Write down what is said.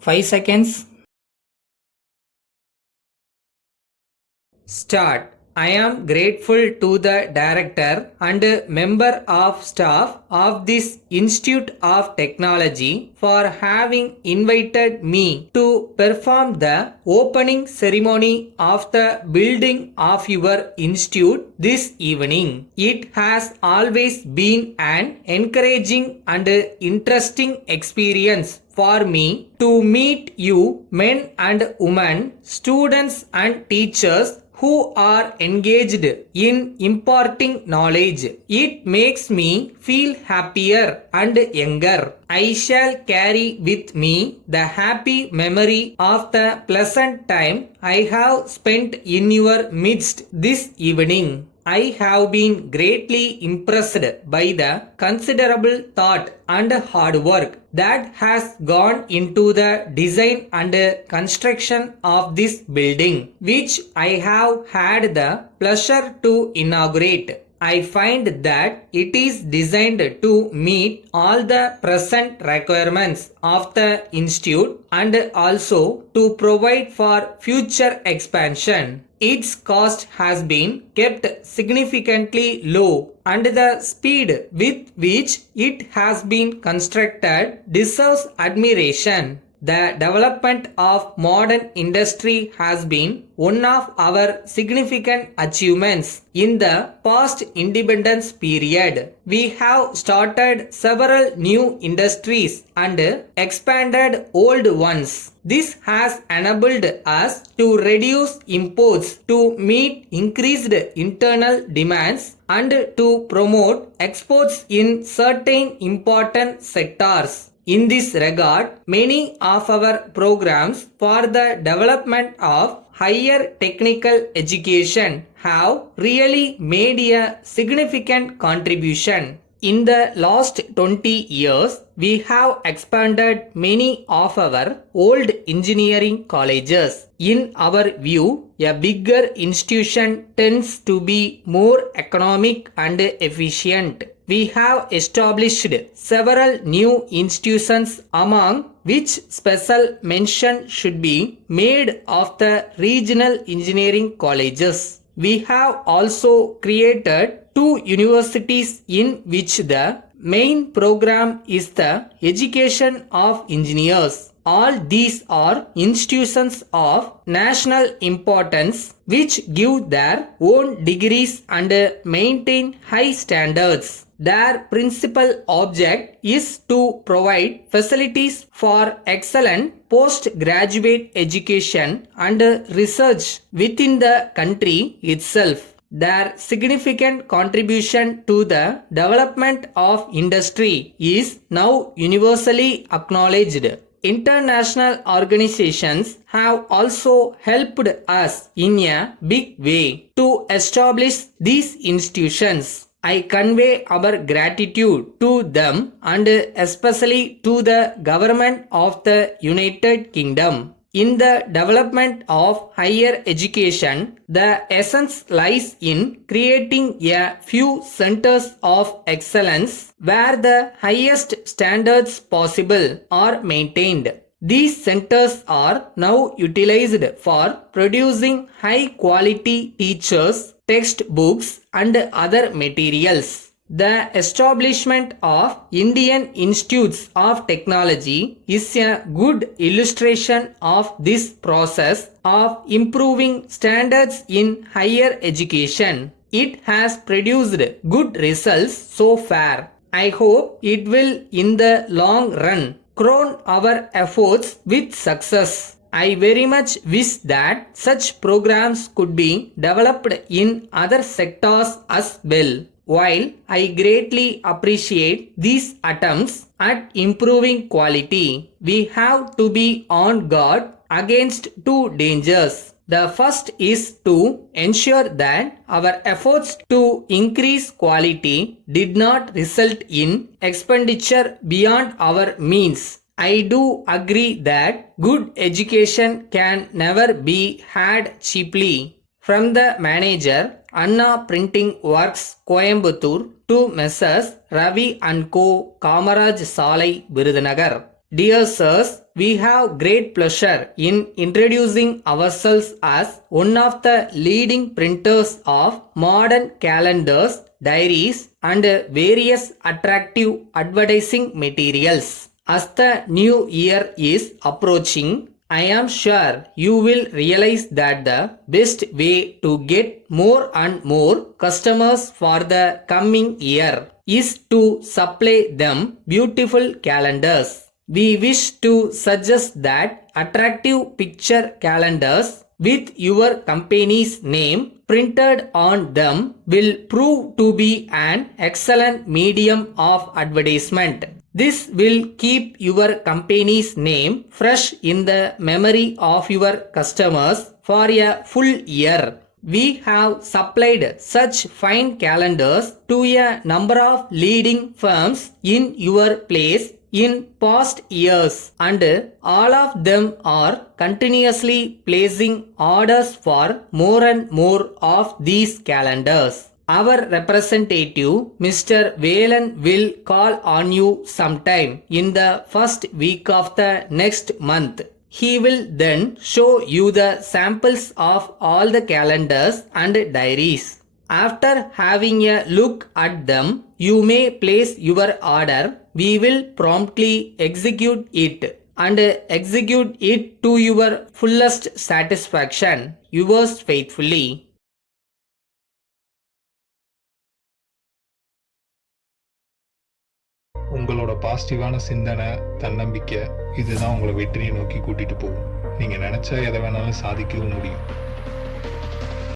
5 seconds. Start. I am grateful to the director and member of staff of this Institute of Technology for having invited me to perform the opening ceremony of the building of your institute this evening. It has always been an encouraging and interesting experience for me to meet you men and women, students and teachers who are engaged in imparting knowledge. It makes me feel happier and younger. I shall carry with me the happy memory of the pleasant time I have spent in your midst this evening. I have been greatly impressed by the considerable thought and hard work that has gone into the design and construction of this building, which I have had the pleasure to inaugurate. I find that it is designed to meet all the present requirements of the institute and also to provide for future expansion. Its cost has been kept significantly low and the speed with which it has been constructed deserves admiration. The development of modern industry has been one of our significant achievements in the past independence period. We have started several new industries and expanded old ones. This has enabled us to reduce imports to meet increased internal demands and to promote exports in certain important sectors. In this regard, many of our programs for the development of higher technical education have really made a significant contribution. In the last 20 years, we have expanded many of our old engineering colleges. In our view, a bigger institution tends to be more economic and efficient. We have established several new institutions, among which special mention should be made of the regional engineering colleges. We have also created 2 universities in which the main program is the education of engineers. All these are institutions of national importance which give their own degrees and maintain high standards. Their principal object is to provide facilities for excellent postgraduate education and research within the country itself. Their significant contribution to the development of industry is now universally acknowledged. International organizations have also helped us in a big way to establish these institutions. I convey our gratitude to them and especially to the government of the United Kingdom. In the development of higher education, the essence lies in creating a few centers of excellence where the highest standards possible are maintained. These centers are now utilized for producing high quality teachers, textbooks and other materials. The establishment of Indian Institutes of Technology is a good illustration of this process of improving standards in higher education. It has produced good results so far. I hope it will in the long run crown our efforts with success. I very much wish that such programs could be developed in other sectors as well. While I greatly appreciate these attempts at improving quality, we have to be on guard against 2 dangers. The first is to ensure that our efforts to increase quality did not result in expenditure beyond our means. I do agree that good education can never be had cheaply. From the manager, Anna Printing Works, Coimbatore, to Messrs. Ravi & Co. Kamaraj Salai, Virudhunagar. Dear sirs, we have great pleasure in introducing ourselves as one of the leading printers of modern calendars, diaries, and various attractive advertising materials. As the new year is approaching, I am sure you will realize that the best way to get more and more customers for the coming year is to supply them beautiful calendars. We wish to suggest that attractive picture calendars with your company's name printed on them will prove to be an excellent medium of advertisement. This will keep your company's name fresh in the memory of your customers for a full year. We have supplied such fine calendars to a number of leading firms in your place in past years, and all of them are continuously placing orders for more and more of these calendars. Our representative, Mr. Velan, will call on you sometime in the first week of the next month. He will then show you the samples of all the calendars and diaries. After having a look at them, you may place your order. We will promptly execute it and execute it to your fullest satisfaction. Yours faithfully. உங்களோட பாசிட்டிவான சிந்தனை, தன்னம்பிக்கை இதுதான் உங்களை வெற்றியை நோக்கி கூட்டிட்டு போகும். நீங்க நினைச்சா எதை வேணாலும் சாதிக்கவும் முடியும்.